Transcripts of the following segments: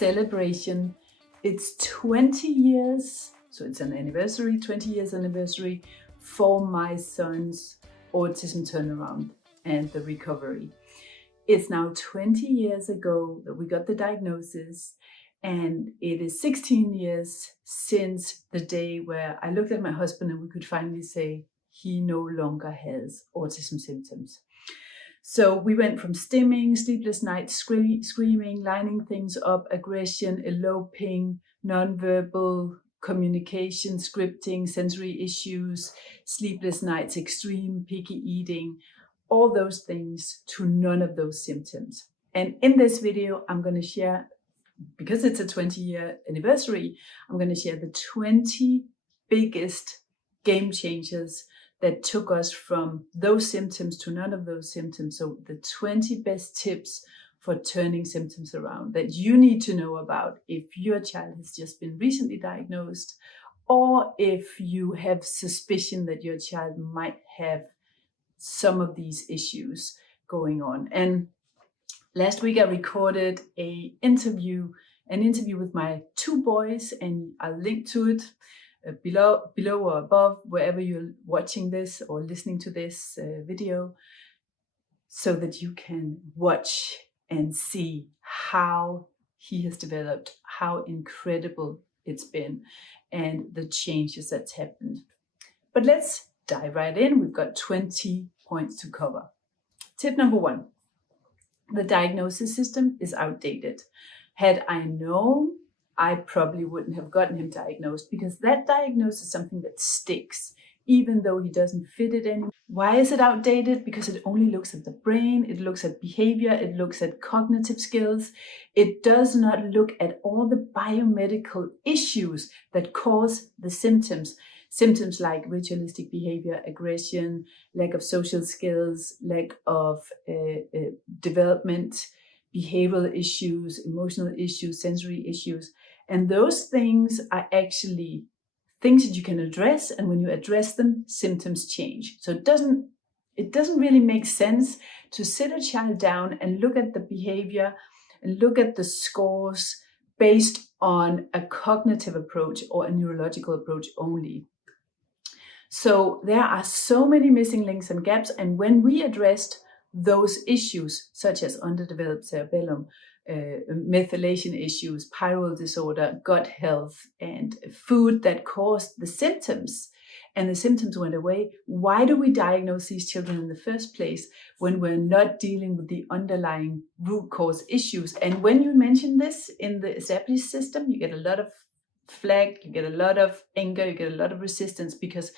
celebration. It's 20 years, so it's an anniversary, 20 years anniversary for my son's autism turnaround and the recovery. It's now 20 years ago that we got the diagnosis, and it is 16 years since the day where I looked at my husband and we could finally say he no longer has autism symptoms. So we went from stimming, sleepless nights, screaming, lining things up, aggression, eloping, nonverbal communication, scripting, sensory issues, sleepless nights, extreme picky eating, all those things, to none of those symptoms. And in this video, I'm going to share, because it's a 20-year anniversary, I'm going to share the 20 biggest game changers that took us from those symptoms to none of those symptoms. So the 20 best tips for turning symptoms around that you need to know about if your child has just been recently diagnosed, or if you have suspicion that your child might have some of these issues going on. And last week I recorded an interview with my two boys, and I'll link to it below or above, wherever you're watching this or listening to this video, so that you can watch and see how he has developed, how incredible it's been, and the changes that's happened. But let's dive right in. We've got 20 points to cover. Tip number 1, the diagnosis system is outdated. Had I known, I probably wouldn't have gotten him diagnosed, because that diagnosis is something that sticks, even though he doesn't fit it anymore. Why is it outdated? Because it only looks at the brain, it looks at behavior, it looks at cognitive skills. It does not look at all the biomedical issues that cause the symptoms. Symptoms like ritualistic behavior, aggression, lack of social skills, lack of development, behavioral issues, emotional issues, sensory issues. And those things are actually things that you can address, and when you address them, symptoms change. So it doesn't really make sense to sit a child down and look at the behavior and look at the scores based on a cognitive approach or a neurological approach only. So there are so many missing links and gaps, and when we addressed those issues, such as underdeveloped cerebellum, methylation issues, pyruvate disorder, gut health, and food that caused the symptoms, and the symptoms went away, why do we diagnose these children in the first place when we're not dealing with the underlying root cause issues? And when you mention this in the established system, you get a lot of flag, you get a lot of anger, you get a lot of resistance, because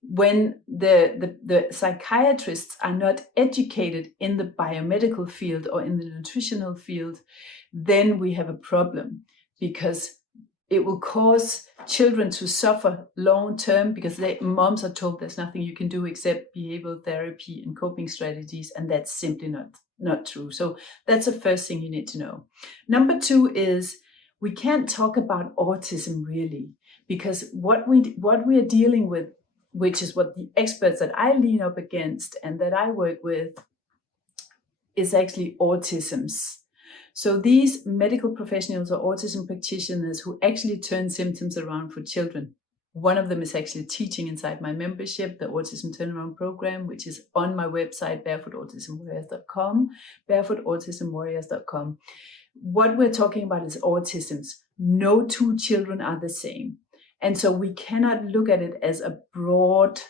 when the psychiatrists are not educated in the biomedical field or in the nutritional field, then we have a problem, because it will cause children to suffer long term, because moms are told there's nothing you can do except behavioral therapy and coping strategies, and that's simply not true. So that's the first thing you need to know. Number 2 is we can't talk about autism really, because what we are dealing with, which is what the experts that I lean up against and that I work with, is actually autisms. So these medical professionals or autism practitioners who actually turn symptoms around for children. One of them is actually teaching inside my membership, the Autism Turnaround Program, which is on my website, barefootautismwarriors.com, barefootautismwarriors.com. What we're talking about is autisms. No two children are the same. And so we cannot look at it as a broad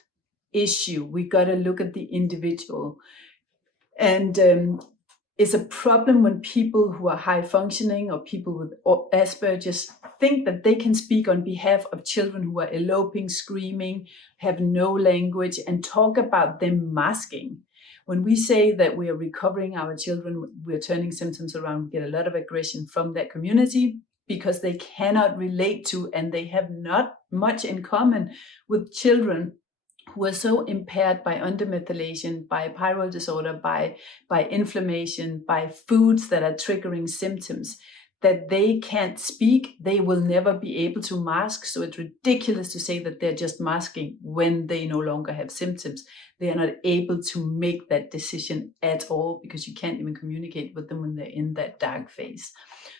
issue. We got to look at the individual. And it's a problem when people who are high functioning or people with Asperger's think that they can speak on behalf of children who are eloping, screaming, have no language, and talk about them masking. When we say that we are recovering our children, we're turning symptoms around, we get a lot of aggression from that community, because they cannot relate to, and they have not much in common with children who are so impaired by undermethylation, by pyruvate disorder, by inflammation, by foods that are triggering symptoms, that they can't speak, they will never be able to mask. So it's ridiculous to say that they're just masking when they no longer have symptoms. They are not able to make that decision at all, because you can't even communicate with them when they're in that dark phase.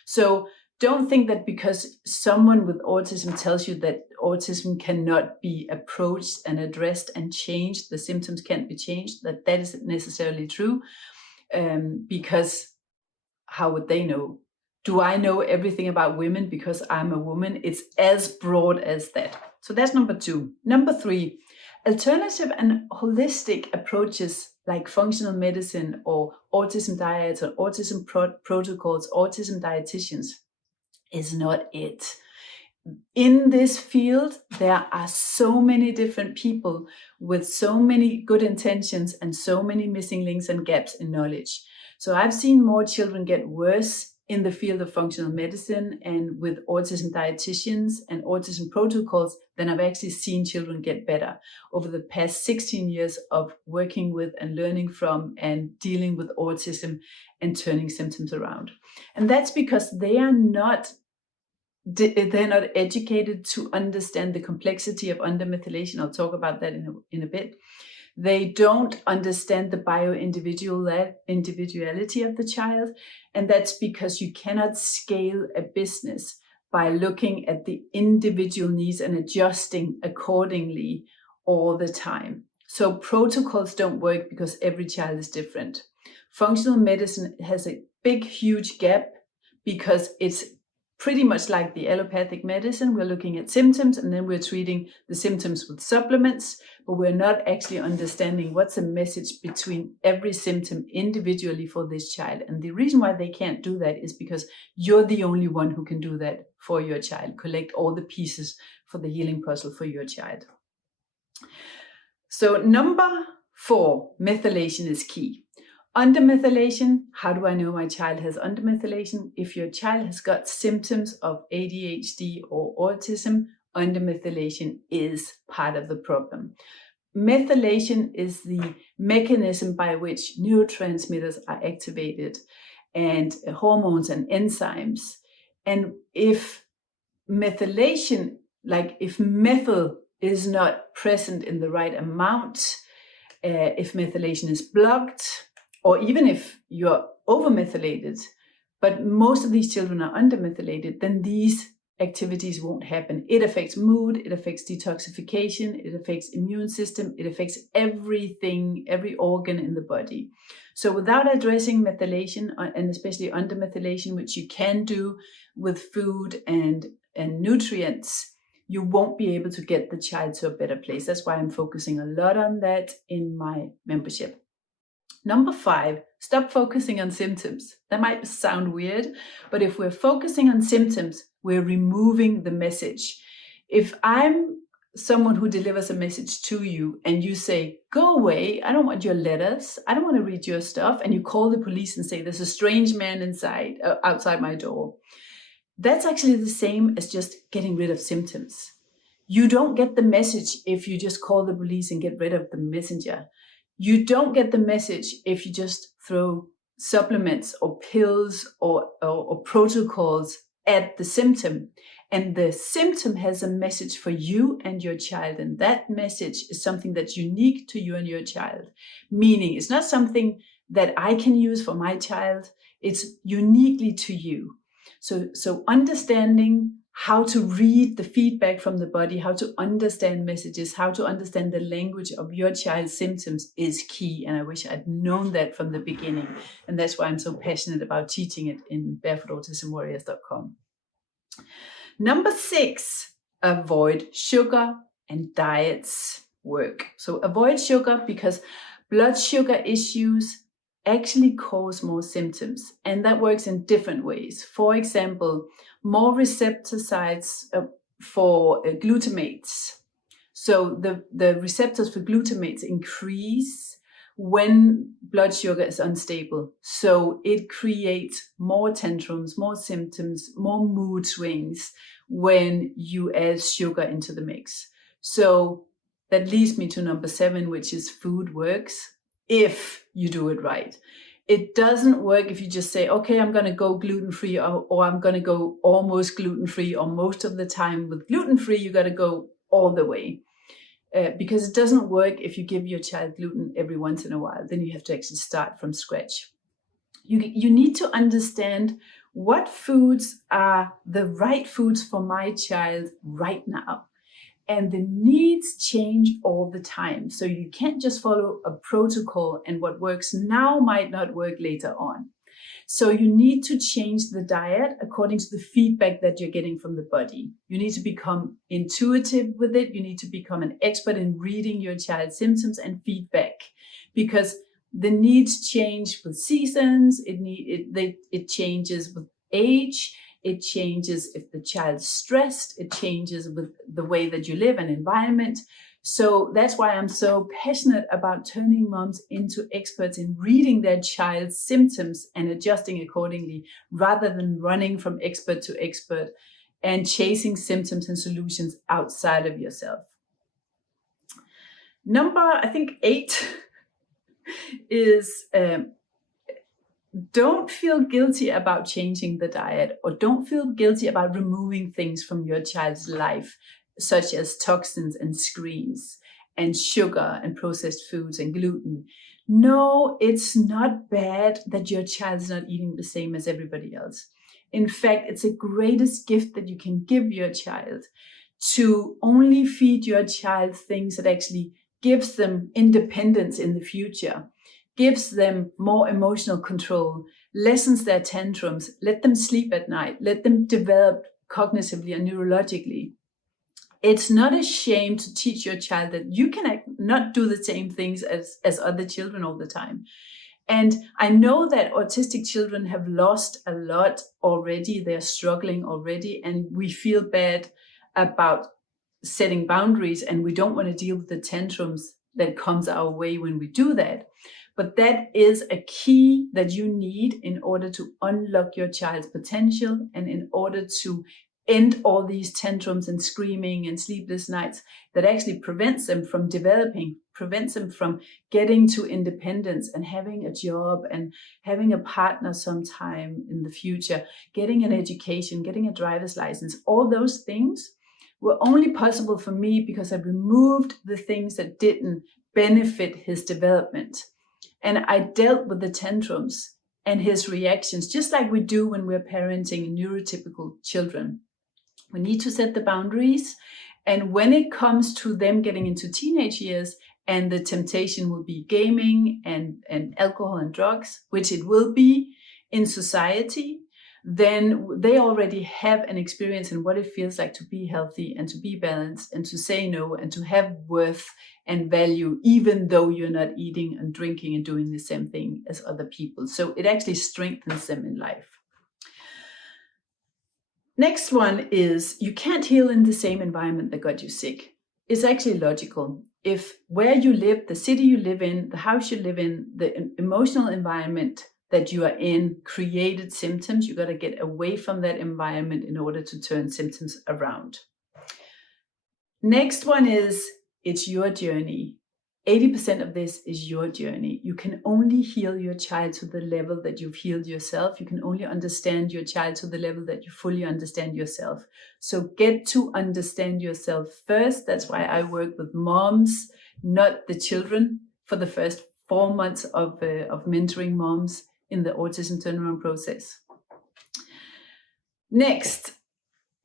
So don't think that because someone with autism tells you that autism cannot be approached and addressed and changed, the symptoms can't be changed, that isn't necessarily true, because how would they know? Do I know everything about women because I'm a woman? It's as broad as that. So that's number 2. Number 3, alternative and holistic approaches like functional medicine or autism diets or autism protocols, autism dietitians is not it. In this field, there are so many different people with so many good intentions and so many missing links and gaps in knowledge. So I've seen more children get worse in the field of functional medicine and with autism dietitians and autism protocols than I've actually seen children get better over the past 16 years of working with and learning from and dealing with autism and turning symptoms around. And that's because they're not educated to understand the complexity of under-methylation. I'll talk about that in a bit. They don't understand the individuality of the child. And that's because you cannot scale a business by looking at the individual needs and adjusting accordingly all the time. So protocols don't work because every child is different. Functional medicine has a big, huge gap because it's pretty much like the allopathic medicine. We're looking at symptoms and then we're treating the symptoms with supplements, but we're not actually understanding what's the message between every symptom individually for this child. And the reason why they can't do that is because you're the only one who can do that for your child, collect all the pieces for the healing puzzle for your child. So number 4, methylation is key. Under-methylation, how do I know my child has under-methylation? If your child has got symptoms of ADHD or autism, under-methylation is part of the problem. Methylation is the mechanism by which neurotransmitters are activated and hormones and enzymes. And if methylation, like if methyl is not present in the right amount, if methylation is blocked, or even if you're over-methylated, but most of these children are under-methylated, then these activities won't happen. It affects mood, it affects detoxification, it affects immune system, it affects everything, every organ in the body. So without addressing methylation, and especially under-methylation, which you can do with food and nutrients, you won't be able to get the child to a better place. That's why I'm focusing a lot on that in my membership. Number 5, stop focusing on symptoms. That might sound weird, but if we're focusing on symptoms, we're removing the message. If I'm someone who delivers a message to you and you say, go away, I don't want your letters, I don't want to read your stuff, and you call the police and say, there's a strange man outside my door, that's actually the same as just getting rid of symptoms. You don't get the message if you just call the police and get rid of the messenger. You don't get the message if you just throw supplements or pills or protocols at the symptom. And the symptom has a message for you and your child. And that message is something that's unique to you and your child. Meaning it's not something that I can use for my child. It's uniquely to you. So understanding how to read the feedback from the body, how to understand messages, how to understand the language of your child's symptoms is key. And I wish I'd known that from the beginning. And that's why I'm so passionate about teaching it in barefootautismwarriors.com. Number 6, avoid sugar and diets work. So avoid sugar because blood sugar issues actually cause more symptoms, and that works in different ways. For example, more receptor sites for glutamates. So the receptors for glutamates increase when blood sugar is unstable. So it creates more tantrums, more symptoms, more mood swings when you add sugar into the mix. So that leads me to number 7, which is food works if you do it right. It doesn't work if you just say, okay, I'm going to go gluten-free or I'm going to go almost gluten-free, or most of the time with gluten-free, you got to go all the way. Because it doesn't work if you give your child gluten every once in a while. Then you have to actually start from scratch. You need to understand what foods are the right foods for my child right now. And the needs change all the time. So you can't just follow a protocol, and what works now might not work later on. So you need to change the diet according to the feedback that you're getting from the body. You need to become intuitive with it. You need to become an expert in reading your child's symptoms and feedback, because the needs change with seasons. It changes with age. It changes if the child's stressed. It changes with the way that you live and environment. So that's why I'm so passionate about turning moms into experts in reading their child's symptoms and adjusting accordingly, rather than running from expert to expert and chasing symptoms and solutions outside of yourself. Number, I think 8 is don't feel guilty about changing the diet, or don't feel guilty about removing things from your child's life, such as toxins and screens and sugar and processed foods and gluten. No, it's not bad that your child's not eating the same as everybody else. In fact, it's the greatest gift that you can give your child, to only feed your child things that actually gives them independence in the future, gives them more emotional control, lessens their tantrums, let them sleep at night, let them develop cognitively and neurologically. It's not a shame to teach your child that you can not do the same things as other children all the time. And I know that autistic children have lost a lot already. They're struggling already, and we feel bad about setting boundaries, and we don't want to deal with the tantrums that comes our way when we do that. But that is a key that you need in order to unlock your child's potential, and in order to end all these tantrums and screaming and sleepless nights that actually prevents them from developing, prevents them from getting to independence and having a job and having a partner sometime in the future, getting an education, getting a driver's license. All those things were only possible for me because I removed the things that didn't benefit his development. And I dealt with the tantrums and his reactions, just like we do when we're parenting neurotypical children. We need to set the boundaries. And when it comes to them getting into teenage years, and the temptation will be gaming and alcohol and drugs, which it will be in society, then they already have an experience in what it feels like to be healthy and to be balanced and to say no and to have worth and value, even though you're not eating and drinking and doing the same thing as other people. So it actually strengthens them in life. Next one is, you can't heal in the same environment that got you sick. It's actually logical. If where you live, the city you live in, the house you live in, the emotional environment that you are in created symptoms, you got to get away from that environment in order to turn symptoms around. Next one is, it's your journey. 80% of this is your journey. You can only heal your child to the level that you've healed yourself. You can only understand your child to the level that you fully understand yourself. So get to understand yourself first. That's why I work with moms, not the children, for the first 4 months of mentoring moms in the autism turnaround process. Next,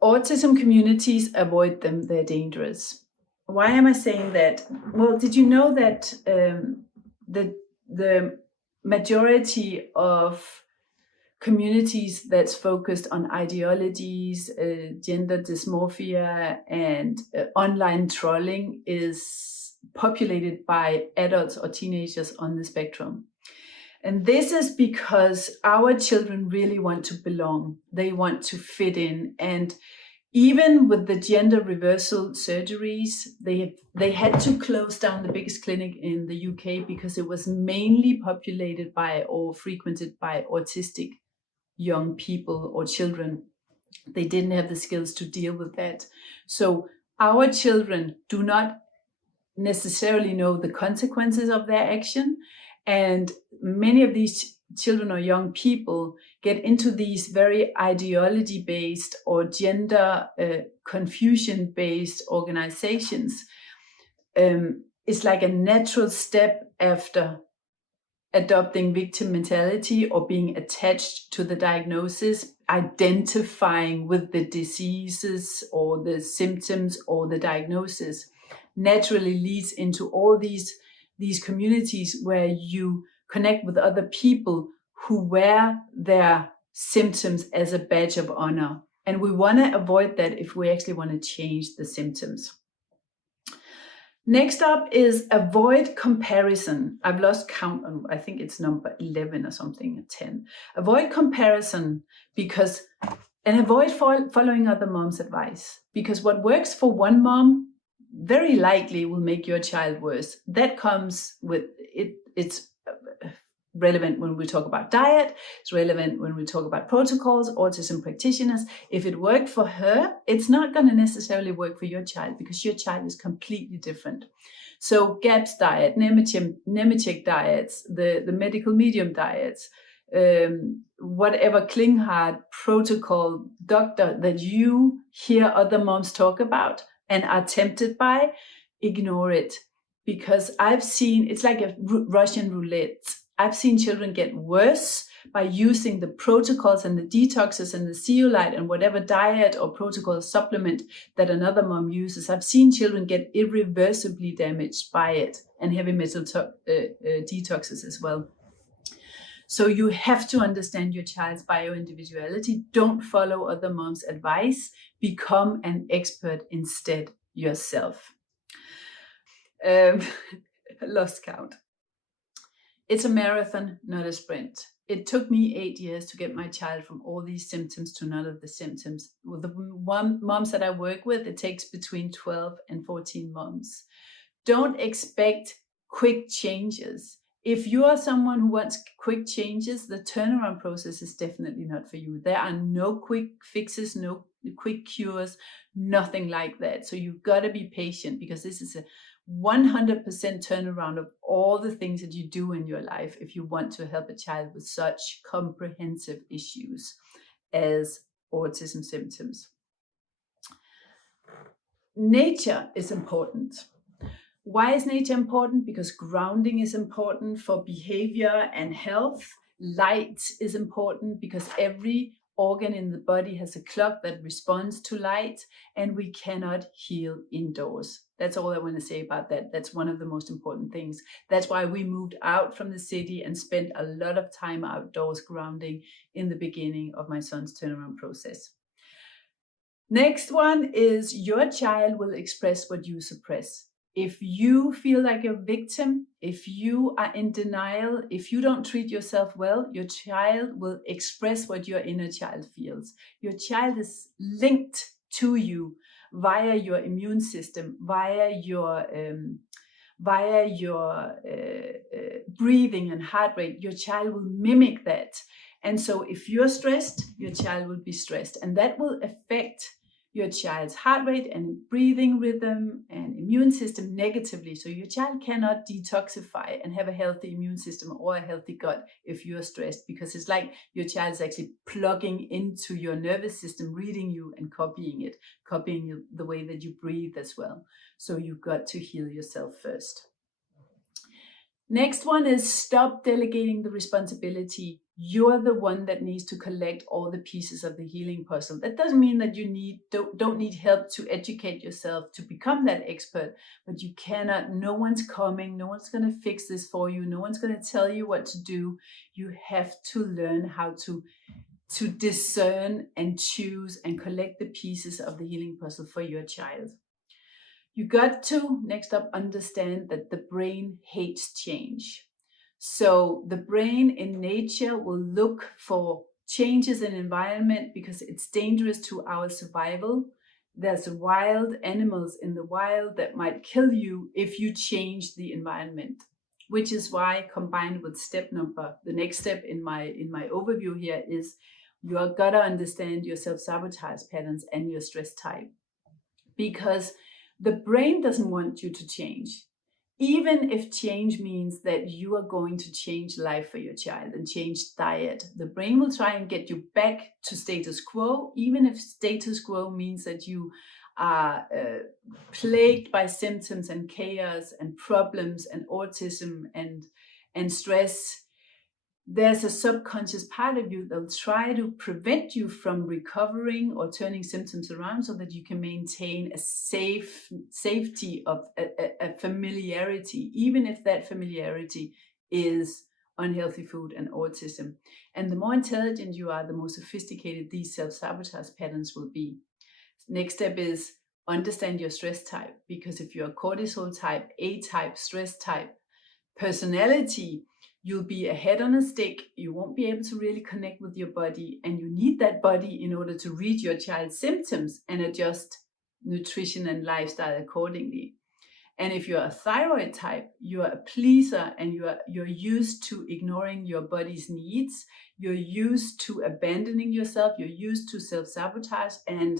autism communities, avoid them. They're dangerous. Why am I saying that? Well, did you know that the majority of communities that's focused on ideologies, gender dysmorphia, and online trolling is populated by adults or teenagers on the spectrum? And this is because our children really want to belong. They want to fit in. And even with the gender reversal surgeries, they had to close down the biggest clinic in the UK because it was mainly populated by or frequented by autistic young people or children. They didn't have the skills to deal with that. So our children do not necessarily know the consequences of their action. And many of these children or young people get into these very ideology-based or gender confusion-based organizations. It's like a natural step after adopting victim mentality or being attached to the diagnosis. identifying with the diseases or the symptoms or the diagnosis naturally leads into all these communities where you connect with other people who wear their symptoms as a badge of honor. And we want to avoid that if we actually want to change the symptoms. Next up is avoid comparison. I've lost count on, I think it's number 11 or something, 10. Avoid comparison and avoid following other moms' advice. Because what works for one mom very likely will make your child worse. That comes with it. It's relevant when we talk about diet. It's relevant when we talk about protocols, autism practitioners. If it worked for her, it's not going to necessarily work for your child because your child is completely different. So GAPS diet, Nemetschek diets, the medical medium diets, whatever Klinghardt protocol doctor that you hear other moms talk about and are tempted by, ignore it. Because I've seen, it's like a Russian roulette. I've seen children get worse by using the protocols and the detoxes and the zeolite and whatever diet or protocol supplement that another mom uses. I've seen children get irreversibly damaged by it, and heavy metal detoxes as well. So you have to understand your child's bio-individuality. Don't follow other moms' advice. Become an expert instead yourself. Lost count. It's a marathon, not a sprint. It took me 8 years to get my child from all these symptoms to none of the symptoms. With the moms that I work with, it takes between 12 and 14 months. Don't expect quick changes. If you are someone who wants quick changes, the turnaround process is definitely not for you. There are no quick fixes, no quick cures, nothing like that. So you've got to be patient because this is a 100% turnaround of all the things that you do in your life if you want to help a child with such comprehensive issues as autism symptoms. Nature is important. Why is nature important? Because grounding is important for behavior and health. Light is important because every organ in the body has a clock that responds to light, and we cannot heal indoors. That's all I want to say about that. That's one of the most important things. That's why we moved out from the city and spent a lot of time outdoors grounding in the beginning of my son's turnaround process. Next one is your child will express what you suppress. If you feel like a victim, if you are in denial, if you don't treat yourself well, your child will express what your inner child feels. Your child is linked to you via your immune system, via your breathing and heart rate. Your child will mimic that. And so if you're stressed, your child will be stressed, and that will affect your child's heart rate and breathing rhythm and immune system negatively. So your child cannot detoxify and have a healthy immune system or a healthy gut if you're stressed, because it's like your child is actually plugging into your nervous system, reading you and copying the way that you breathe as well. So you've got to heal yourself first. Next one is stop delegating the responsibility. You're the one that needs to collect all the pieces of the healing puzzle. That doesn't mean that you don't need help to educate yourself to become that expert, but you cannot, no one's coming, no one's going to fix this for you, no one's going to tell you what to do. You have to learn how to discern and choose and collect the pieces of the healing puzzle for your child. You got to, next up, understand that the brain hates change. So the brain in nature will look for changes in environment because it's dangerous to our survival. There's wild animals in the wild that might kill you if you change the environment, which is why, combined with the next step in my overview here is you are gotta understand your self-sabotage patterns and your stress type, because the brain doesn't want you to change. Even if change means that you are going to change life for your child and change diet, the brain will try and get you back to status quo, even if status quo means that you are plagued by symptoms and chaos and problems and autism and stress. there's a subconscious part of you that'll try to prevent you from recovering or turning symptoms around so that you can maintain a safety of a familiarity, even if that familiarity is unhealthy food and autism. And the more intelligent you are, the more sophisticated these self-sabotage patterns will be. Next step is understand your stress type, because if you're a cortisol type, A-type, stress type personality, you'll be a head on a stick, you won't be able to really connect with your body, and you need that body in order to read your child's symptoms and adjust nutrition and lifestyle accordingly. And if you're a thyroid type, you're a pleaser and you're used to ignoring your body's needs, you're used to abandoning yourself, you're used to self-sabotage, and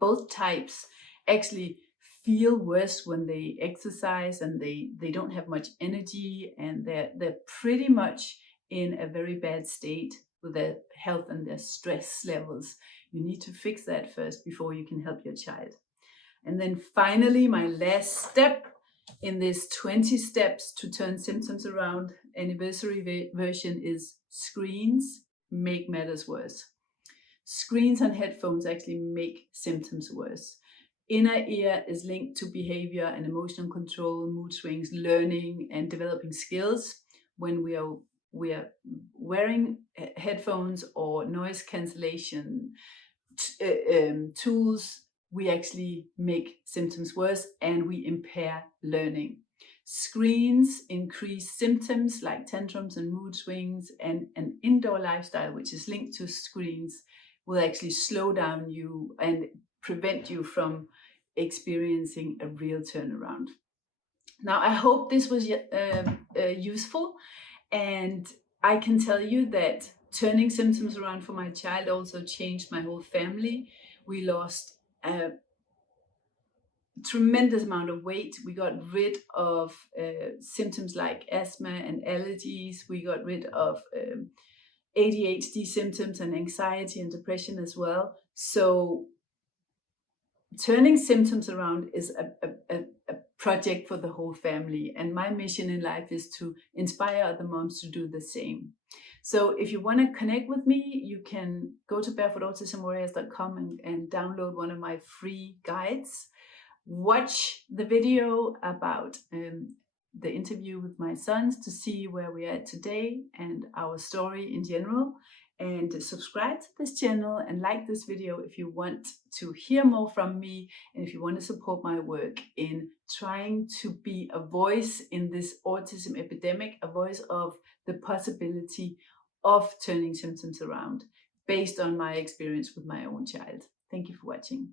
both types actually feel worse when they exercise, and they don't have much energy, and they're pretty much in a very bad state with their health and their stress levels. You need to fix that first before you can help your child. And then finally, my last step in this 20 steps to turn symptoms around anniversary version is screens make matters worse. Screens and headphones actually make symptoms worse. Inner ear is linked to behavior and emotional control, mood swings, learning and developing skills. When we are wearing headphones or noise cancellation tools, we actually make symptoms worse and we impair learning. Screens increase symptoms like tantrums and mood swings, and an indoor lifestyle, which is linked to screens, will actually slow down you and prevent you from experiencing a real turnaround. Now, I hope this was useful, and I can tell you that turning symptoms around for my child also changed my whole family. We lost a tremendous amount of weight. We got rid of symptoms like asthma and allergies. We got rid of ADHD symptoms and anxiety and depression as well. So turning symptoms around is a project for the whole family. And my mission in life is to inspire other moms to do the same. So if you want to connect with me, you can go to barefootautismwarriors.com and download one of my free guides. Watch the video about the interview with my sons to see where we are at today and our story in general. And subscribe to this channel and like this video if you want to hear more from me, and if you want to support my work in trying to be a voice in this autism epidemic, a voice of the possibility of turning symptoms around based on my experience with my own child. Thank you for watching.